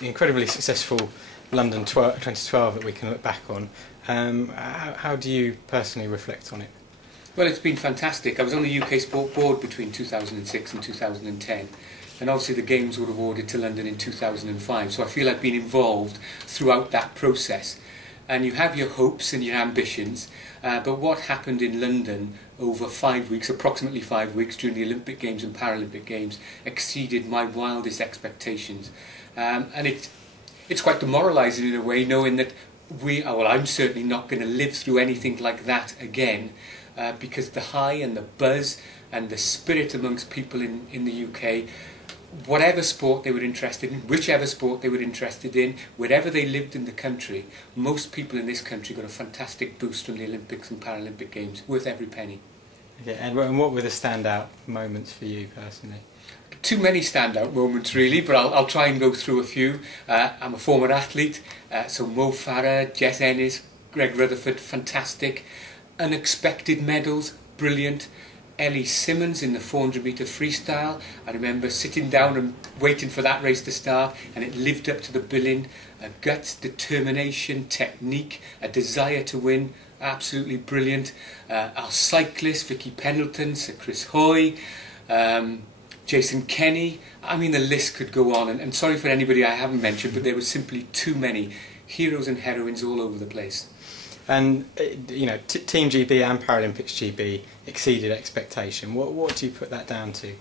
Incredibly successful London 2012 that we can look back on. How do you personally reflect on it? Well, it's been fantastic. I was on the UK Sport Board between 2006 and 2010, and obviously the Games were awarded to London in 2005, so I feel I've been involved throughout that process. And you have your hopes and your ambitions, but what happened in London over 5 weeks, approximately 5 weeks, during the Olympic Games and Paralympic Games exceeded my wildest expectations. And it's quite demoralising in a way, knowing that I'm certainly not going to live through anything like that again, because the high and the buzz and the spirit amongst people in the UK, whatever sport they were interested in, whichever sport they were interested in, wherever they lived in the country, most people in this country got a fantastic boost from the Olympics and Paralympic Games, worth every penny. Okay, and what were the standout moments for you personally? Too many standout moments really, but I'll try and go through a few. I'm a former athlete, so Mo Farah, Jess Ennis, Greg Rutherford, fantastic. Unexpected medals, brilliant. Ellie Simmons in the 400 metre freestyle. I remember sitting down and waiting for that race to start, and it lived up to the billing. Guts, determination, technique, a desire to win, absolutely brilliant. Our cyclists, Vicky Pendleton, Sir Chris Hoy, Jason Kenny. I mean, the list could go on, and sorry for anybody I haven't mentioned, but there were simply too many heroes and heroines all over the place. And you know, Team GB and Paralympics GB exceeded expectation. What do you put that down to?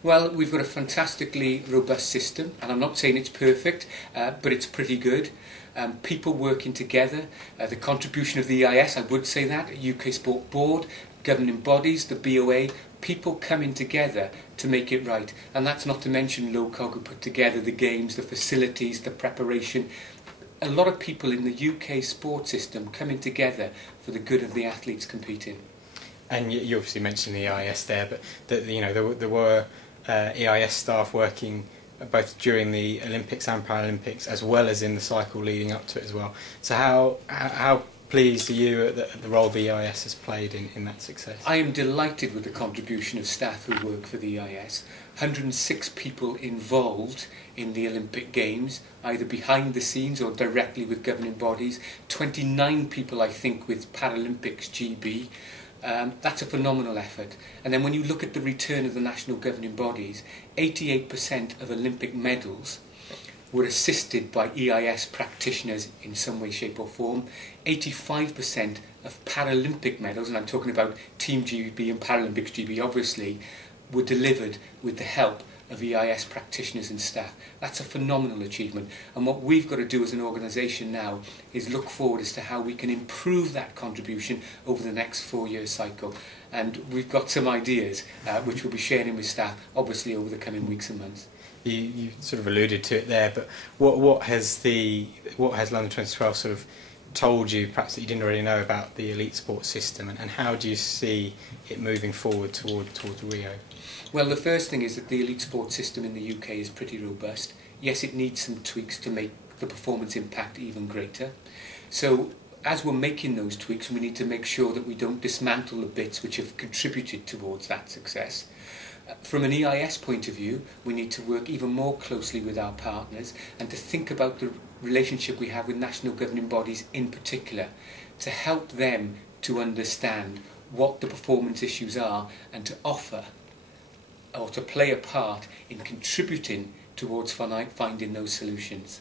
Well, we've got a fantastically robust system, and I'm not saying it's perfect, but it's pretty good. People working together, the contribution of the EIS, I would say that, UK Sport Board, governing bodies, the BOA, people coming together to make it right. And that's not to mention LOCOG, who put together the games, the facilities, the preparation. A lot of people in the UK sport system coming together for the good of the athletes competing. And you obviously mentioned the EIS there, but there were EIS staff working both during the Olympics and Paralympics, as well as in the cycle leading up to it as well. So how pleased are you at the role the EIS has played in that success? I am delighted with the contribution of staff who work for the EIS. 106 people involved in the Olympic Games, either behind the scenes or directly with governing bodies. 29 people, I think, with Paralympics GB. That's a phenomenal effort. And then when you look at the return of the national governing bodies, 88% of Olympic medals were assisted by EIS practitioners in some way, shape or form. 85% of Paralympic medals, and I'm talking about Team GB and Paralympics GB obviously, were delivered with the help of EIS practitioners and staff. That's a phenomenal achievement, and what we've got to do as an organisation now is look forward as to how we can improve that contribution over the next 4-year cycle, and we've got some ideas which we'll be sharing with staff obviously over the coming weeks and months. You sort of alluded to it there, but what has London 2012 sort of told you, perhaps that you didn't already know, about the elite sports system, and how do you see it moving forward towards Rio? Well, the first thing is that the elite sports system in the UK is pretty robust. Yes, it needs some tweaks to make the performance impact even greater. So as we're making those tweaks, we need to make sure that we don't dismantle the bits which have contributed towards that success. From an EIS point of view, we need to work even more closely with our partners and to think about the relationship we have with national governing bodies in particular, to help them to understand what the performance issues are and to offer or to play a part in contributing towards finding those solutions.